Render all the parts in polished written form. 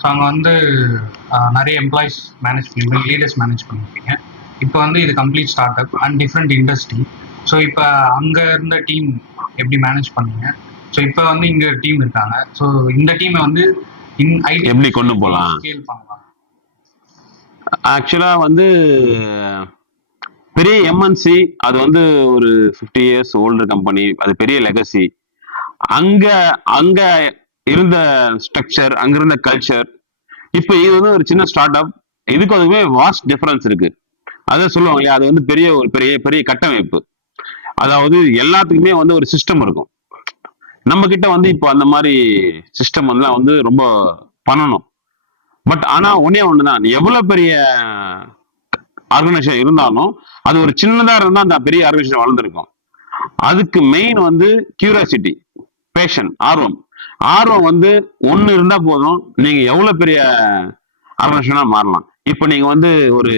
So அங்கே வந்து நிறைய எம்ப்ளாயிஸ் மேனேஜ் பண்ணிருப்பீங்க, லீடர்ஸ் மேனேஜ் பண்ணியிருப்பீங்க. இப்போ வந்து இது complete start up and different industry. So இப்போ அங்கே இருந்த டீம் எப்படி மேனேஜ் பண்ணீங்க? ஸோ இப்போ வந்து இங்கே டீம் இருக்காங்க. ஸோ இந்த டீமை வந்து எப்படி கொண்டு போகலாம், ஸ்கேல் பண்ணலாம்? ஆக்சுவலா வந்து பெரிய எம்என்சி அது வந்து ஒரு 50 இயர்ஸ் ஓல்டு கம்பெனி, அது பெரிய லெகசி. அங்க அங்க இருந்த ஸ்ட்ரக்சர், அங்க இருந்த கல்ச்சர், இப்ப இது வந்து ஒரு சின்ன ஸ்டார்ட் அப். இதுக்கு அதுவுமே வாஸ்ட் டிஃபரன்ஸ் இருக்கு. அதை சொல்லுவாங்க இல்லையா, அது வந்து பெரிய ஒரு பெரிய பெரிய கட்டமைப்பு. அதாவது எல்லாத்துக்குமே வந்து ஒரு சிஸ்டம் இருக்கும். நம்ம கிட்ட வந்து இப்போ அந்த மாதிரி சிஸ்டம் வந்து ரொம்ப பண்ணணும். பட் ஆனா ஒன்னே ஒண்ணுதான், எவ்வளவு பெரிய ஆர்கனைசேஷன் இருந்தாலும் அது ஒரு சின்னதா இருந்தா அந்த பெரிய ஆர்கனைசேஷன் வளர்ந்துருக்கும். அதுக்கு மெயின் வந்து கியூரியாசிட்டி, பேஷன், ஆர்வம். ஆர்வம் வந்து ஒண்ணு இருந்தா போதும், நீங்க எவ்வளவு பெரிய ஆர்கனைசேஷனா மாறலாம். இப்போ நீங்க வந்து ஒரு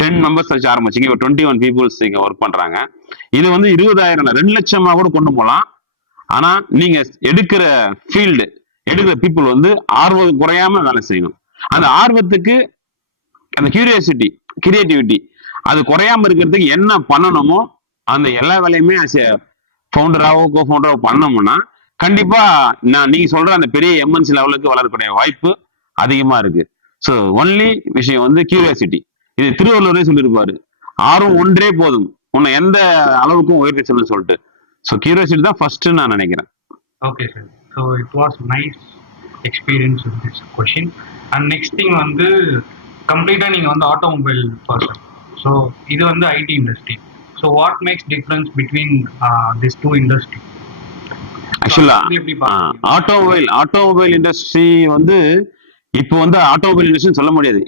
10 மெம்பர்ஸ் வச்சு ஆரம்பிச்சிங்க, இப்போ 21 பீப்புள்ஸ் இங்க ஒர்க் பண்றாங்க. இது வந்து 20,000 2 லட்சமா கூட கொண்டு போகலாம். ஆனா நீங்க எடுக்கிற ஃபீல்டு, எடுக்கிற பீப்புள் வந்து ஆர்வம் குறையாம வேலை செய்யணும். அந்த ஆர்வத்துக்கு அந்த கியூரியாசிட்டி, கிரியேட்டிவிட்டி அது குறையாம இருக்கிறதுக்கு என்ன பண்ணணுமோ அந்த எல்லா வேலையுமே ஃபவுண்டராவோ கோ ஃபவுண்டராவோ பண்ணோம்னா கண்டிப்பா நீங்க சொல்ற அந்த பெரிய எம்என்சி லெவலுக்கு வளரக்கூடிய வாய்ப்பு அதிகமா இருக்கு. ஸோ ஒன்லி விஷயம் வந்து கியூரியாசிட்டி. இது திருவள்ளுவரே சொல்லியிருப்பாரு, ஆர்வம் ஒன்றே போதும் உன்னை எந்த அளவுக்கும் உயர்த்தி சொல்லுன்னு சொல்லிட்டு. ஸோ கியூரியாசிட்டி தான் ஃபர்ஸ்ட் நான் நினைக்கிறேன். Okay sir. So it was nice experience with this question. And next thing வந்து கம்ப்ளீட்டாக நீங்கள் வந்து ஆட்டோமொபைல் பர்சன். ஸோ இது வந்து IT industry. So what makes difference between this two industry? ஆக்சுவலா ஆட்டோமொபைல் இண்டஸ்ட்ரி வந்து இப்போ வந்து ஆட்டோமொபைல் இண்டஸ்ட்ரி சொல்ல முடியாது,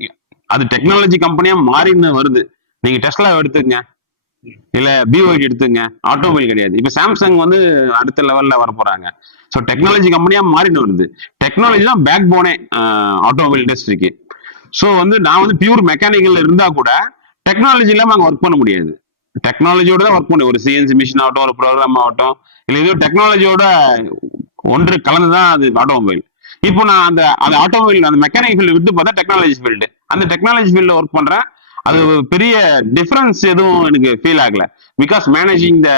அது டெக்னாலஜி கம்பெனியா மாறின்னு வருது. நீங்க டெஸ்லா எடுத்துங்க, இல்ல பிஓடி எடுத்துங்க, ஆட்டோமொபைல் கிடையாது. இப்ப சாம்சங் வந்து அடுத்த லெவல்ல வர போறாங்க. ஸோ டெக்னாலஜி கம்பெனியா மாறின்னு வருது. டெக்னாலஜி தான் பேக் போனே ஆட்டோமொபைல் இண்டஸ்ட்ரிக்கு. ஸோ வந்து நான் வந்து பியூர் மெக்கானிக்கல் இருந்தா கூட டெக்னாலஜி இல்லாம அங்க ஒர்க் பண்ண முடியாது. டெக்னாலஜியோட தான் ஒர்க் பண்ணு, ஒரு சிஎன்சி மிஷின் ஆகட்டும், ஒரு ப்ரோக்ராம் ஆகட்டும், இல்லை ஏதோ டெக்னாலஜியோட ஒன்று கலந்துதான் அது ஆட்டோமொபைல். இப்போ நான் அந்த ஆட்டோமொபைல் அந்த மெக்கானிக் ஃபீல்டு விட்டு பார்த்தா டெக்னாலஜி ஃபீல்டு, அந்த டெக்னாலஜி ஃபீல்டில் ஒர்க் பண்றேன். அது பெரிய டிஃபரன்ஸ் எதுவும் எனக்கு ஃபீல் ஆகல. Because managing the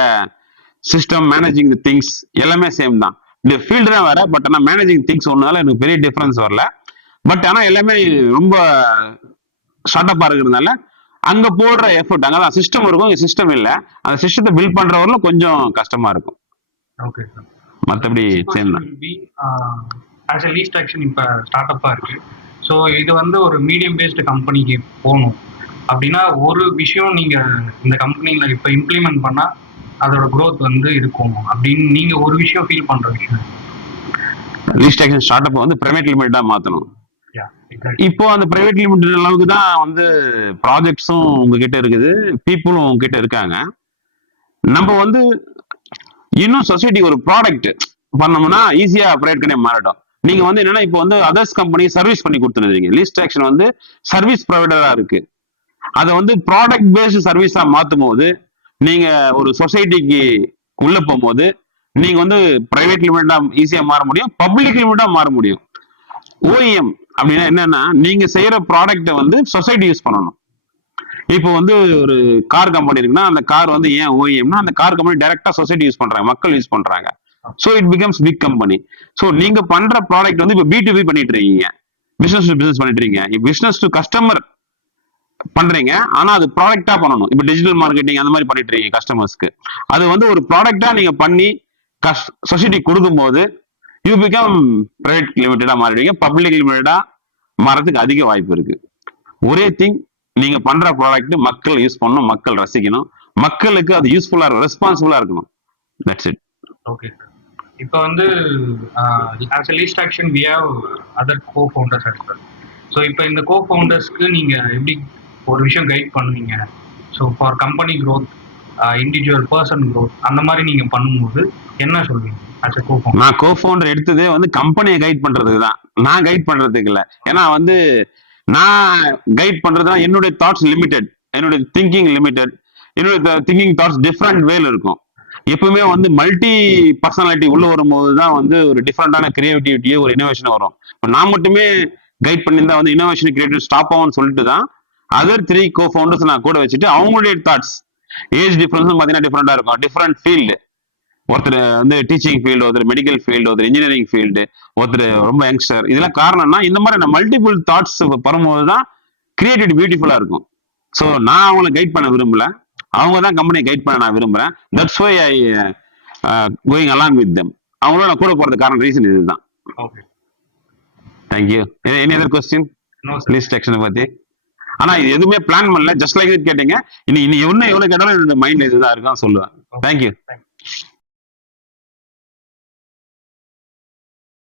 system, managing the things எல்லாமே சேம் தான். இந்த ஃபீல்டு தான் வேற, பட் ஆனால் மேனேஜிங் திங்ஸ் ஒன்னால எனக்கு பெரிய டிஃபரன்ஸ் வரல. பட் ஆனால் எல்லாமே ரொம்ப ஸ்டார்ட் அப்பாக இருக்கிறதுனால அங்க போடுற எஃபர்ட், அங்கதான் சிஸ்டம் இருக்கும், சிஸ்டம் இல்ல, அந்த சிஸ்டத்தை பில்ட் பண்றவர்களும் கொஞ்சம் கஷ்டமா இருக்கும். Okay sir. மற்றபடி சேம் தான். ஆஸ் எ லீஸ்ட் ஆக்ஷன் இப்போ ஸ்டார்ட் அப்பா இருக்கு. ஸோ இது வந்து ஒரு மீடியம் பேஸ்டு கம்பெனிக்கு போகணும் அப்படின்னா ஒரு விஷயம் நீங்க இந்த கம்பெனியில இப்போ இம்ப்ளிமெண்ட் பண்ணா அதோட க்ரோத் வந்து இருக்கும் அப்படின்னு நீங்க ஒரு விஷயம் ஃபீல் பண்ற விஷயம்? லீஸ்ட் ஆக்ஷன் ஸ்டார்ட் அப் வந்து பிரைவேட் லிமிட்டா மாத்தணும். இப்போ அந்த பிரைவேட் லிமிடெட் அளவுக்கு தான் வந்து ப்ராஜெக்ட்ஸும் உங்ககிட்ட இருக்குது, பீப்புளும் உங்ககிட்ட இருக்காங்க. நம்ம வந்து இன்னும் சொசைட்டி ஒரு ப்ராடக்ட் பண்ணோம்னா ஈஸியா பிரைவேட் கம்பெனி மாறிடும். நீங்க வந்து என்னன்னா இப்போ வந்து அதர்ஸ் கம்பெனி சர்வீஸ் பண்ணி கொடுத்துருந்தீங்க. லீஸ்ட் ஆக்ஷன் வந்து சர்வீஸ் ப்ரொவைடரா இருக்கு. அதை வந்து ப்ராடக்ட் பேஸ்ட் சர்வீஸா மாத்தும் போது நீங்க ஒரு சொசைட்டிக்கு உள்ள போகும்போது நீங்க வந்து பிரைவேட் லிமிட்டா ஈஸியா மாற முடியும், பப்ளிக் லிமிட்டா மாற முடியும். ஓஎம் அப்படின்னா என்னன்னா, நீங்க செய்யற ப்ராடக்ட வந்து சொசைட்டி யூஸ் பண்ணணும். இப்போ வந்து ஒரு கார் கம்பெனி இருக்குன்னா அந்த கார் வந்து ஏன் ஓஎம்னா, அந்த கார் கம்பெனி டைரக்டா சொசைட்டி யூஸ் பண்றாங்க, மக்கள் யூஸ் பண்றாங்க. So it becomes big company. So நீங்க பண்ற ப்ராடக்ட் வந்து இப்போ B2B பண்ணிட்டு இருக்கீங்க, பிசினஸ் டு பிசினஸ் பண்ணிட்டு இருக்கீங்க, பிசினஸ் டு கஸ்டமர் பண்றீங்க. ஆனா அது ப்ராடக்டா பண்ணணும். இப்போ டிஜிட்டல் மார்க்கெட்டிங் அந்த மாதிரி பண்ணிட்டு இருக்கீங்க கஸ்டமர்ஸ்க்கு. அது வந்து ஒரு ப்ராடக்டா நீங்க பண்ணி சொசைட்டி கொடுக்கும் போது யூ பிகம் பிரைவேட் லிமிட்டடா மாறிடுவீங்க, பப்ளிக் லிமிட்டடா மாறதுக்கு அதிக வாய்ப்பு இருக்கு. ஒரே திங், நீங்க பண்ற ப்ராடக்ட் மக்கள் யூஸ் பண்ணணும், மக்கள் ரசிக்கணும், மக்களுக்கு அது யூஸ்ஃபுல்லா இருக்கும், ரெஸ்பான்சிபிளா இருக்கணும். That's it. Okay sir. இப்போ வந்து as a least action we have other co founders as well. So இப்போ இந்த கோ ஃபவுண்டர்ஸ்க்கு நீங்க எப்படி ஒரு விஷயம் கைட் பண்ணுவீங்க? So for company growth, individual person growth, அந்த மாதிரி நீங்க பண்ணும்போது என்ன சொல்வீங்க? நான் கோ ஃபவுண்டர் எடுத்ததே வந்து கம்பெனியை கைட் பண்றதுக்கு தான், நான் கைட் பண்றதுக்கு இல்லை. ஏன்னா வந்து நான் கைட் பண்றதுனா என்னுடைய தாட்ஸ் லிமிடெட், என்னுடைய திங்கிங் லிமிடெட், என்னுடைய திங்கிங் தாட்ஸ் டிஃப்ரெண்ட் வேல இருக்கும். எப்பவுமே வந்து மல்டி பர்சனாலிட்டி உள்ள வரும்போது தான் வந்து ஒரு டிஃப்ரெண்டான கிரியேட்டிவிட்டியோ ஒரு இனோவேஷன் வரும். நான் மட்டுமே கைட் பண்ணியிருந்தா வந்து இன்னோவேஷன் கிரியேட்டிவ் ஸ்டாப் ஆகும்னு சொல்லிட்டு தான் அதர் 3 co-founders நான் கூட வச்சுட்டு அவங்களுடைய தாட்ஸ் ஏஜ் டிஃபரன்ஸும் பார்த்தீங்கன்னா டிஃப்ரெண்டா இருக்கும், டிஃப்ரெண்ட் ஃபீல்டு. ஒருத்தர் வந்து டீச்சிங் ஃபீல்டு, ஒருத்தர் மெடிக்கல் ஃபீல்டு, ஒருத்தர் இன்ஜினியரிங் ஃபீல்டு, ஒருத்தர் ரொம்ப யங்ஸ்டர். இதெல்லாம் காரணம்னா இந்த மாதிரி மல்டிபிள் தாட்ஸ் வரும்போது தான் கிரியேட்டிவிட்டி பியூட்டிஃபுல்லா இருக்கும். ஸோ நான் அவங்களை கைட் பண்ண விரும்பல, அவங்க தான் கம்பெனியை கைட் பண்ண நான் விரும்புறேன். That's why I going along with them. அவங்களோட நான் கூட போறது காரணம் ரீசன் இதுதான். Okay, thank you. Any other question list ஆக்ஷனை பத்தி? ஆனா இது எதுவுமே பிளான் பண்ணல, ஜஸ்ட் லைக் கேட்டீங்க. இனி இன்னும் எவ்வளவு கேட்டாலும் என்னோட மைண்ட்ல இதுதான் இருக்கான்னு சொல்லுவேன். தேங்க்யூ.